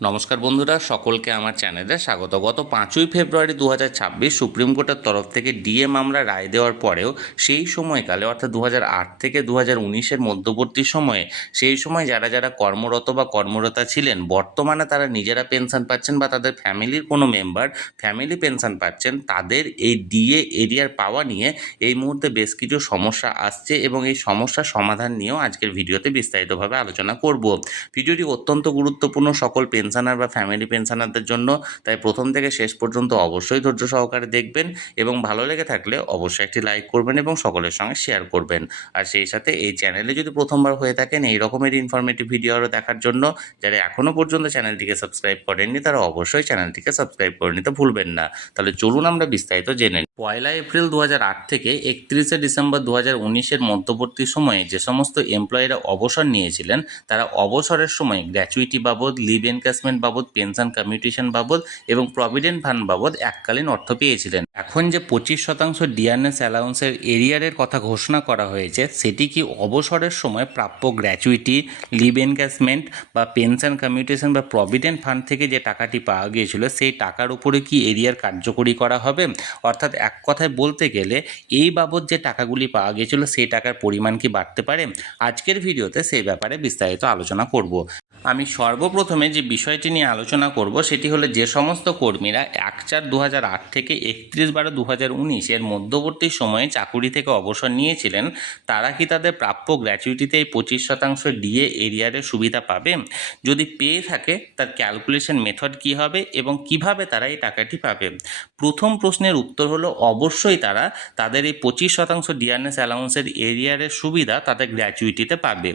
নমস্কার বন্ধুরা, সকলকে আমার চ্যানেলে স্বাগত। গত 5ই ফেব্রুয়ারি 2026 সুপ্রিম কোর্টের তরফ থেকে ডিএ মামলা রায় দেওয়ার পরেও সেই সময়কালে অর্থাৎ 2008 থেকে 2019-এর মধ্যবর্তী সময়ে সেই সময় যারা যারা কর্মরত বা কর্মরতা ছিলেন, বর্তমানে তারা নিজেরা পেনশন পাচ্ছেন বা তাদের ফ্যামিলির কোনো মেম্বার ফ্যামিলি পেনশন পাচ্ছেন, তাদের এই ডিএ এরিয়ার পাওয়া নিয়ে এই মুহূর্তে বেশ কিছু সমস্যা আসছে এবং এই সমস্যার সমাধান নিয়েও আজকের ভিডিওতে বিস্তারিতভাবে আলোচনা করব। ভিডিওটি অত্যন্ত গুরুত্বপূর্ণ সকল পেনশনার বা ফ্যামিলি পেনশনারদের জন্য, তাই প্রথম থেকে শেষ পর্যন্ত অবশ্যই ধৈর্য সহকারে দেখবেন এবং ভালো লেগে থাকলে অবশ্যই একটি লাইক করবেন এবং সকলের সঙ্গে শেয়ার করবেন। আর সেই সাথে এই চ্যানেলে যদি প্রথমবার হয়ে থাকেন এই রকমের ইনফরমেটিভ ভিডিও আরও দেখার জন্য, যারা এখনও পর্যন্ত চ্যানেলটিকে সাবস্ক্রাইব করেননি তারা অবশ্যই চ্যানেলটিকে সাবস্ক্রাইব করে নিতে ভুলবেন না। তাহলে চলুন আমরা বিস্তারিত জেনে নিই। 1 এপ্রিল 2008 থেকে 31 ডিসেম্বর 2019-এর মধ্যবর্তী সময়ে যে সমস্ত এমপ্লয়িরা অবসর নিয়েছিলেন তারা অবসরের সময় গ্র্যাচুইটি বাবদ, লিভ এনক্যাশমেন্ট বাবদ, পেনশন কমিউটেশন বাবদ এবং প্রভিডেন্ট ফান্ড বাবদ এককালীন অর্থ পেয়েছিলেন। এখন যে 25% ডিআরএস অ্যালাউন্সের এরিয়ারের কথা ঘোষণা করা হয়েছে, সেটি কি অবসরের সময় প্রাপ্য গ্র্যাচুইটি, লিভ এনক্যাশমেন্ট বা পেনশন কমিউটেশন বা প্রভিডেন্ট ফান্ড থেকে যে টাকাটি পাওয়া গিয়েছিল সেই টাকার উপরে কি এরিয়ার কার্যকরী করা হবে? অর্থাৎ এক কথায় বলতে গেলে এই বাবদ যে টাকাগুলি পাওয়া গিয়েছিল সেই টাকার পরিমাণ কি বাড়তে পারে? আজকের ভিডিওতে সেই ব্যাপারে বিস্তারিত আলোচনা করব। আমি সর্বপ্রথমে যে বিষয়টি নিয়ে আলোচনা করব সেটি হলো যে সমস্ত কর্মীরা 1/4/2008 থেকে 31/12/2019 মধ্যবর্তী সময়ে চাকুরি থেকে অবসর নিয়েছিলেন, তারা কি তাদের প্রাপ্য গ্র্যাচুইটিতে এই 25% ডিএ এরিয়ারের সুবিধা পাবে? যদি পেয়ে থাকে তার ক্যালকুলেশন মেথড কী হবে এবং কিভাবে তারা এই টাকাটি পাবে? প্রথম প্রশ্নের উত্তর হলো অবশ্যই তারা তাদের এই 25% ডিআরএস অ্যালাউন্সের এরিয়ারের সুবিধা তাদের গ্র্যাচুইটিতে পাবে।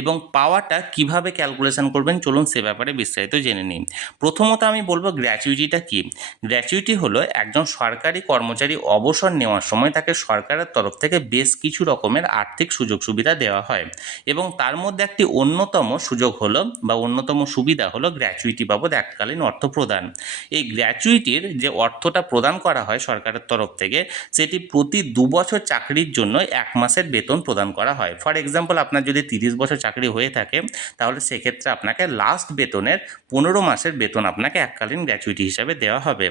এবং পাওয়াটা কিভাবে ক্যালকুলেশন করবেন চলুন সে ব্যাপারে বিস্তারিত জেনে নিই। প্রথমত আমি বলবো গ্র্যাচুইটিটা কি। গ্র্যাচুইটি হলো একজন সরকারি কর্মচারী অবসর নেওয়ার সময় তাকে সরকারের তরফ থেকে বেশ কিছু রকমের আর্থিক সুযোগ সুবিধা দেওয়া হয় এবং তার মধ্যে একটি অন্যতম সুযোগ হলো বা অন্যতম সুবিধা হলো গ্র্যাচুইটি বাবদ এককালীন অর্থ প্রদান। এই গ্র্যাচুইটির যে অর্থটা প্রদান করা হয় সরকারের তরফ থেকে, সেটি প্রতি 2 বছর চাকরির জন্য 1 মাসের বেতন প্রদান করা হয়। ফর এক্সাম্পল, আপনার যদি 30 বছর চাকরি হয়ে থাকে তাহলে সেক্ষেত্রে আপনাকে লাস্ট বেতনের 15 মাসের বেতন আপনাকে এককালীন গ্র্যাচুইটি হিসাবে দেওয়া হবে।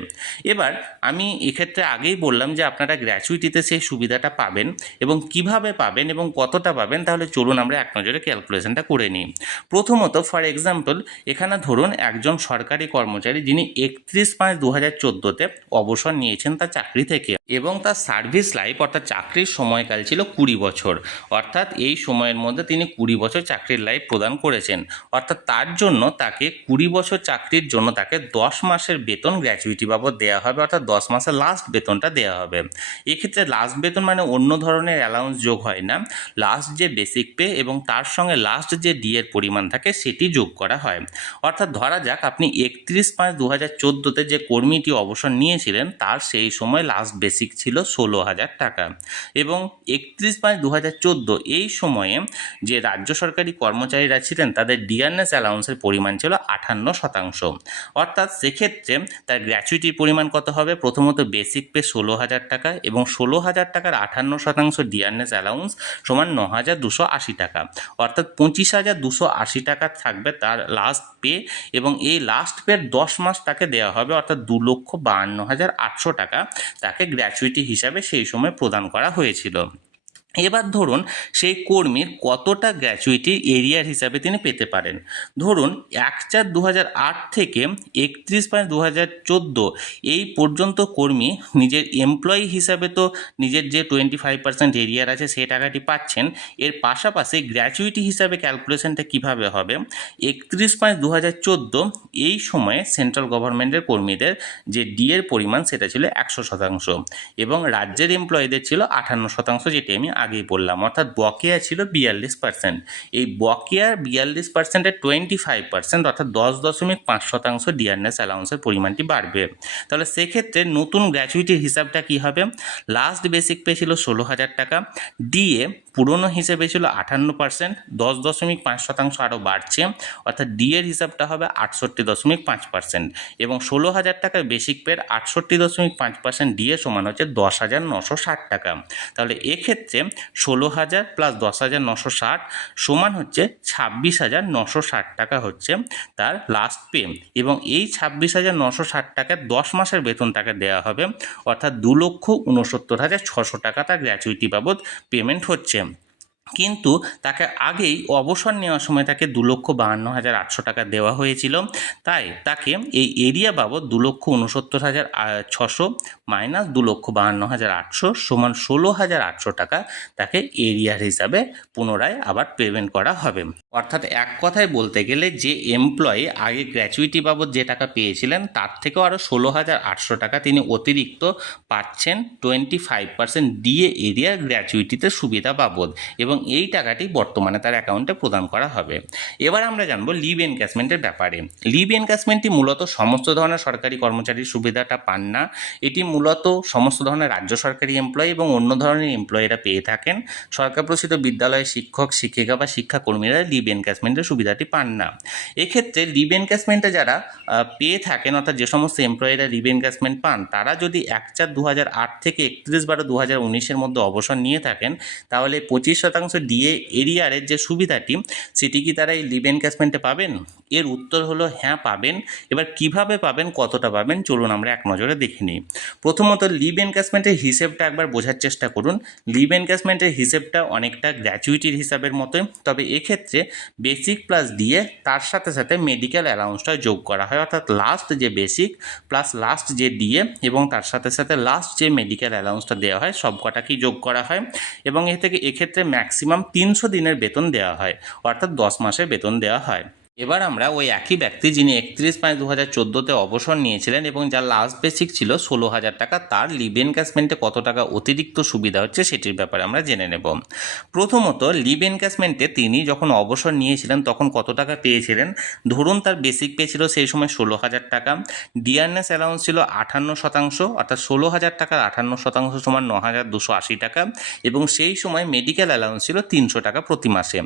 এবার আমি এক্ষেত্রে আগেই বললাম যে আপনারা গ্র্যাচুইটিতে সেই সুবিধাটা পাবেন এবং কিভাবে পাবেন এবং কতটা পাবেন, তাহলে চলুন আমরা এক নজরে ক্যালকুলেশনটা করে নিই। প্রথমত ফর এক্সাম্পল, এখানে ধরুন একজন সরকারি কর্মচারী যিনি 31/5/2014-তে অবসর নিয়েছেন তার চাকরি থেকে এবং তার সার্ভিস লাইফ অর্থাৎ চাকরির সময়কাল ছিল 20 বছর, অর্থাৎ এই সময়ের মধ্যে তিনি 20 বছর চাকরির লাইফ প্রদান করেছেন। অর্থাৎ তার জন্য তাকে 20 বছর চাকরির জন্য তাকে 10 মাসের বেতন গ্র্যাচুইটি বাবদ দেওয়া হবে, অর্থাৎ 10 মাসের লাস্ট বেতনটা দেওয়া হবে। এক্ষেত্রে লাস্ট বেতন মানে অন্য ধরনের অ্যালাউন্স যোগ হয় না, লাস্ট যে বেসিক পে এবং তার সঙ্গে লাস্ট যে ডিএর পরিমাণ থাকে সেটি যোগ করা হয়। অর্থাৎ ধরা যাক আপনি 31/5/2014-তে যে কর্মীটি অবসর নিয়েছিলেন তার সেই সময় লাস্ট বেসিক ছিল 16,000 টাকা এবং 31/5/2014 এই সময়ে যে রাজ্য সরকারি কর্মচারীরা ছিলেন তাদের ডিআরএস অ্যালাউন্সের পরিমাণ ছিল 58%। অর্থাৎ সেক্ষেত্রে তার গ্র্যাচুইটির পরিমাণ কত হবে? প্রথমত বেসিক পে 16,000 টাকা এবং 16,000 টাকার 58% ডিআরএস অ্যালাউন্স সমান 9,280 টাকা, অর্থাৎ 25,280 টাকা থাকবে তার লাস্ট পে এবং এই লাস্ট পের 10 মাস তাকে দেওয়া হবে, অর্থাৎ 2,52,800 টাকা তাকে গ্র্যাচুইটি হিসাবে সেই সময় প্রদান করা হয়েছিল। এবার ধরুন সেই কর্মীর কতটা গ্র্যাচুইটি এরিয়ার হিসাবে তিনি পেতে পারেন। ধরুন 1/4/2008 থেকে 31/5/2014 এই পর্যন্ত কর্মী নিজের এমপ্লয়ি হিসাবে তো নিজের যে 25% এরিয়ার আছে সেই টাকাটি পাচ্ছেন, এর পাশাপাশি গ্র্যাচুইটি হিসাবে ক্যালকুলেশনটা কিভাবে হবে? 31/5/2014 এই সময়ে সেন্ট্রাল গভর্নমেন্টের কর্মীদের যে ডিএর পরিমাণ সেটা ছিল 100% এবং রাজ্যের এমপ্লয়িদের ছিল 58%, যেটি আমি আগেই বললাম, অর্থাৎ বকেয়া ছিল 42%। এই বকেয়ার 42%-এর 25% অর্থাৎ 10.5% ডিআরএস অ্যালাউন্সের পরিমাণটি বাড়বে। তাহলে সেক্ষেত্রে নতুন গ্র্যাচুইটির হিসাবটা কী হবে? লাস্ট বেসিক পে ছিল 16,000 টাকা, ডিএ পুরনো হিসেবে ছিল 58%, 10.5% আরও বাড়ছে, অর্থাৎ ডি এর হিসাবটা হবে 68.5%, এবং 16,000 টাকার বেসিক পের 68.5% ডি এ সমান হচ্ছে 10,960 টাকা। তাহলে এক্ষেত্রে 16,000 প্লাস 10,960 সমান হচ্ছে 26,960 টাকা হচ্ছে তার লাস্ট পে, এবং এই 26,960 টাকায় 10 মাসের বেতন তাকে দেওয়া হবে, অর্থাৎ 2,69,600 টাকা তার গ্র্যাচুইটি বাবদ পেমেন্ট হচ্ছে। কিন্তু তাকে আগেই অবসর নেওয়ার সময় তাকে 2,52,800 টাকা দেওয়া হয়েছিল, তাই তাকে এই এরিয়া বাবদ 2,69,600 মাইনাস 2,52,800 সমান 16,800 টাকা তাকে এরিয়ার হিসাবে পুনরায় আবার পেমেন্ট করা হবে। অর্থাৎ এক কথায় বলতে গেলে যে এমপ্লয়ি আগে গ্র্যাচুইটি বাবদ যে টাকা পেয়েছিলেন তার থেকেও আরও 16,800 টাকা তিনি অতিরিক্ত পাচ্ছেন 25% ডিএ এরিয়ার গ্র্যাচুইটিতে সুবিধা বাবদ, এবং এই টাকাটি বর্তমানে তার অ্যাকাউন্টে প্রদান করা হবে। এবার আমরা জানবো লিভ এনক্যাশমেন্টের ব্যাপারে। লিভ এনক্যাশমেন্টটি মূলত সমস্ত ধরনের সরকারি কর্মচারীর সুবিধাটা পান না, এটি মূলত সমস্ত ধরনের রাজ্য সরকারি এমপ্লয়ি এবং অন্য ধরনের এমপ্লয়িরা পেয়ে থাকেন। সরকার প্রসিত বিদ্যালয়ের শিক্ষক শিক্ষিকা বা শিক্ষাকর্মীরা লিভ এনক্যাশমেন্টের সুবিধাটি পান না। এক্ষেত্রে লিভ এনক্যাশমেন্টে যারা পেয়ে থাকেন, অর্থাৎ যে সমস্ত এমপ্লয়িরা লিভ এনক্যাশমেন্ট পান, তারা যদি 1/4/2008 থেকে 31/12/2019-এর মধ্যে অবসর নিয়ে থাকেন, তাহলে 25% ডিএ এরিয়ারের যে সুবিধাটি সেটি কি তারা এই লিভ এনক্যাশমেন্টে পাবেন? এর উত্তর হলো হ্যাঁ, পাবেন। এবার কিভাবে পাবেন, কতটা পাবেন, চলুন আমরা এক নজরে দেখে নিই। প্রথমত লিভ এনক্যাশমেন্টের হিসেবটা একবার বোঝার চেষ্টা করুন। লিভ এনক্যাশমেন্টের হিসেবটা অনেকটা গ্র্যাচুইটির হিসাবের মতোই, তবে এক্ষেত্রে বেসিক প্লাস ডিএ তার সাথে সাথে মেডিকেল অ্যালাউন্সটা যোগ করা হয়, অর্থাৎ লাস্ট যে বেসিক প্লাস লাস্ট যে ডিএ এবং তার সাথে সাথে লাস্ট যে মেডিকেল অ্যালাউন্সটা দেওয়া হয় সব কটাকেই যোগ করা হয়, এবং এক্ষেত্রে ম্যাক্সিমাম 300 দিনের বেতন দেওয়া হয়, অর্থাৎ 10 মাসের বেতন দেওয়া হয়। এবার আমরা ওই একই ব্যক্তি যিনি 31/5/2014-তে অবসর নিয়েছিলেন এবং যার লাস্ট বেসিক ছিল 16,000 টাকা, তার লিভ এনক্যাশমেন্টে কত টাকা অতিরিক্ত সুবিধা হচ্ছে সেটির ব্যাপারে আমরা জেনে নেব। প্রথমত লিভ এনক্যাশমেন্টে তিনি যখন অবসর নিয়েছিলেন তখন কত টাকা পেয়েছিলেন। ধরুন তার বেসিক পে ছিল সেই সময় 16,000 টাকা, ডিয়ারনেস অ্যালাউন্স ছিল 58%, অর্থাৎ 16,000 টাকার 58% সমান 9,280 টাকা, এবং সেই সময় মেডিকেল অ্যালাউন্স ছিল 300 টাকা প্রতি মাসে,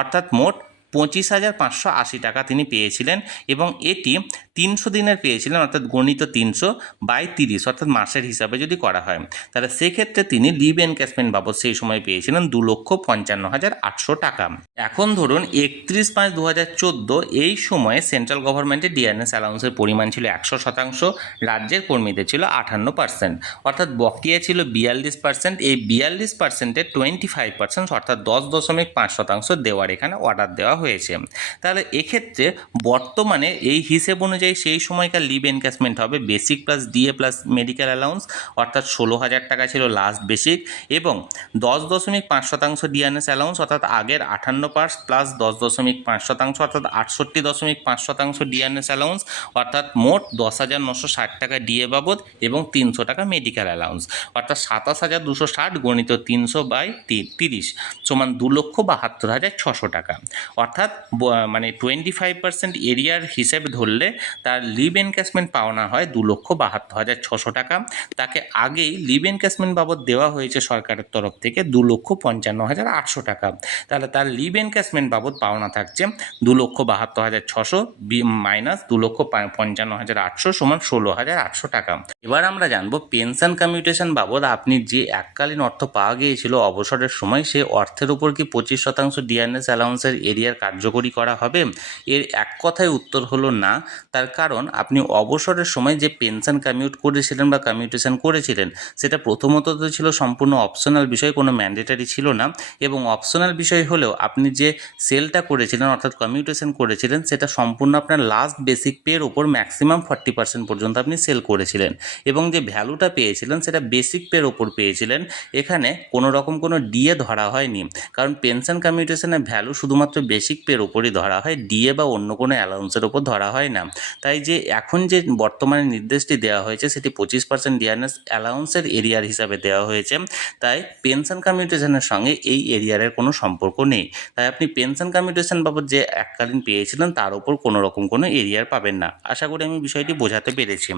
অর্থাৎ মোট 25,580 টাকা তিনি পেয়েছিলেন, এবং এটি 300 দিনের পেয়েছিলেন, অর্থাৎ গণিত 300/30, অর্থাৎ মাসের হিসাবে যদি করা হয়, তাহলে সেক্ষেত্রে তিনি লিভ এনক্যাশমেন্ট বাবদ সেই সময় পেয়েছিলেন 2,55,800 টাকা। এখন ধরুন 31/5/2014 এই সময়ে সেন্ট্রাল গভর্নমেন্টের ডিআরএস অ্যালাউন্সের পরিমাণ ছিল 100%, রাজ্যের কর্মীদের ছিল 58%, অর্থাৎ বকেয়া ছিল 42%। এই 42%-এর 25%, অর্থাৎ 10.5% দেওয়ার এখানে অর্ডার দেওয়া হয়েছে। তাহলে এক্ষেত্রে বর্তমানে এই হিসেব অনুযায়ী সেই সময়কার লিভ এনক্যাশমেন্ট হবে basic plus DA plus medical allowance, অর্থাৎ 16,000 টাকা ছিল লাস্ট বেসিক, এবং 10.5% ডিআরএস অ্যালাউন্স, অর্থাৎ আগের 58% প্লাস 10.5%, অর্থাৎ 68.5% ডিআরএস অ্যালাউন্স, অর্থাৎ মোট 10,960 টাকা ডিএ বাবদ এবং 300 টাকা মেডিকেল অ্যালাউন্স, অর্থাৎ 27,260 গণিত 300/30 সমান 2,72,600 টাকা। অর্থাৎ মানে 25% এরিয়ার হিসেবে ধরলে তার লিভ এনক্যাশমেন্ট পাওনা হয় 2,72,600 টাকা। তাকে আগেই লিভ এনক্যাশমেন্ট বাবদ দেওয়া হয়েছে সরকারের তরফ থেকে 2,55,800 টাকা। তাহলে তার লিভ এনক্যাশমেন্ট বাবদ পাওনা থাকছে 2,72,600 মাইনাস 2,55,800 সমান 16,800 টাকা। এবার আমরা জানবো পেনশন কমিউটেশন বাবদ আপনি যে এককালীন অর্থ পাওয়া গিয়েছিল অবসরের সময়, সে অর্থের উপর কি 25% ডিআরএস অ্যালাউন্সের এরিয়ার কার্যকরী করা হবে? এর এক কথায় উত্তর হলো না। তার কারণ আপনি অবসরের সময় যে পেনশন কমিউট করেছিলেন বা কমিউটেশন করেছিলেন সেটা প্রথমত ছিল সম্পূর্ণ অপশনাল বিষয়, কোনো ম্যান্ডেটারি ছিল না, এবং অপশনাল বিষয় হলেও আপনি যে সেলটা করেছিলেন অর্থাৎ কমিউটেশন করেছিলেন সেটা সম্পূর্ণ আপনার লাস্ট বেসিক পের ওপর ম্যাক্সিমাম 40% পর্যন্ত আপনি সেল করেছিলেন, এবং যে ভ্যালুটা পেয়েছিলেন সেটা বেসিক পের ওপর পেয়েছিলেন। এখানে কোনো রকম কোনো ডিএ ধরা হয়নি, কারণ পেনশন কমিউটেশনের ভ্যালু শুধুমাত্র বেসিক বেসিক পের ওপরই ধরা হয়, ডিএ বা অন্য কোনো অ্যালাউন্সের ওপর ধরা হয় না। তাই যে এখন যে বর্তমানে নির্দেশটি দেওয়া হয়েছে সেটি 25% ডিআরএস অ্যালাউন্সের এরিয়ার হিসাবে দেওয়া হয়েছে। তাই পেনশন কমিউটেশনের সঙ্গে এই এরিয়ারের কোনো সম্পর্ক নেই। তাই আপনি পেনশন কমিউটেশন বাবদ যে এককালীন পেয়েছিলেন তার উপর কোনো রকম কোনো এরিয়ার পাবেন না। আশা করি আমি বিষয়টি বোঝাতে পেরেছি।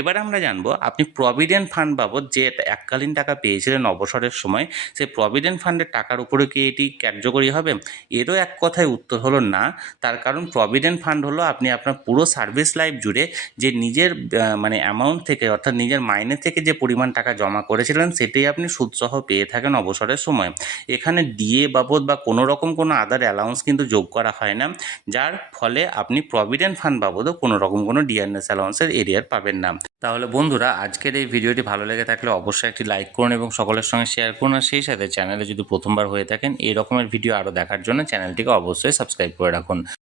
এবার আমরা জানবো আপনি প্রভিডেন্ট ফান্ড বাবদ যে এককালীন টাকা পেয়েছিলেন অবসরের সময়, সেই প্রভিডেন্ট ফান্ডের টাকার উপরে কি এটি কার্যকরী হবে? এরও এক কথায় উত্তর হলো না। তার কারণ প্রভিডেন্ট ফান্ড হলো আপনি আপনার পুরো সার্ভিস লাইফ জুড়ে যে নিজের মানে অ্যামাউন্ট থেকে অর্থাৎ নিজের মাইনে থেকে যে পরিমাণ টাকা জমা করেছিলেন সেটাই আপনি সুদসহ পেয়ে থাকেন অবসরের সময়। এখানে ডিএ বাবদ বা কোনো রকম কোনো আদার অ্যালাউন্স কিন্তু যোগ করা হয় না, যার ফলে আপনি প্রভিডেন্ট ফান্ড বাবদও কোনো রকম কোনো ডিআরএস অ্যালাউন্সের এরিয়ার পাবেন না। তাহলে বন্ধুরা, আজকের এই ভিডিওটি ভালো লেগে থাকলে অবশ্যই একটি লাইক করুন এবং সকলের সঙ্গে শেয়ার করুন। আর সেই সাথে চ্যানেলে যদি প্রথমবার হয়ে থাকেন এই রকমের ভিডিও আরও দেখার জন্য চ্যানেলটিকে অবশ্যই সাবস্ক্রাইব করে রাখুন।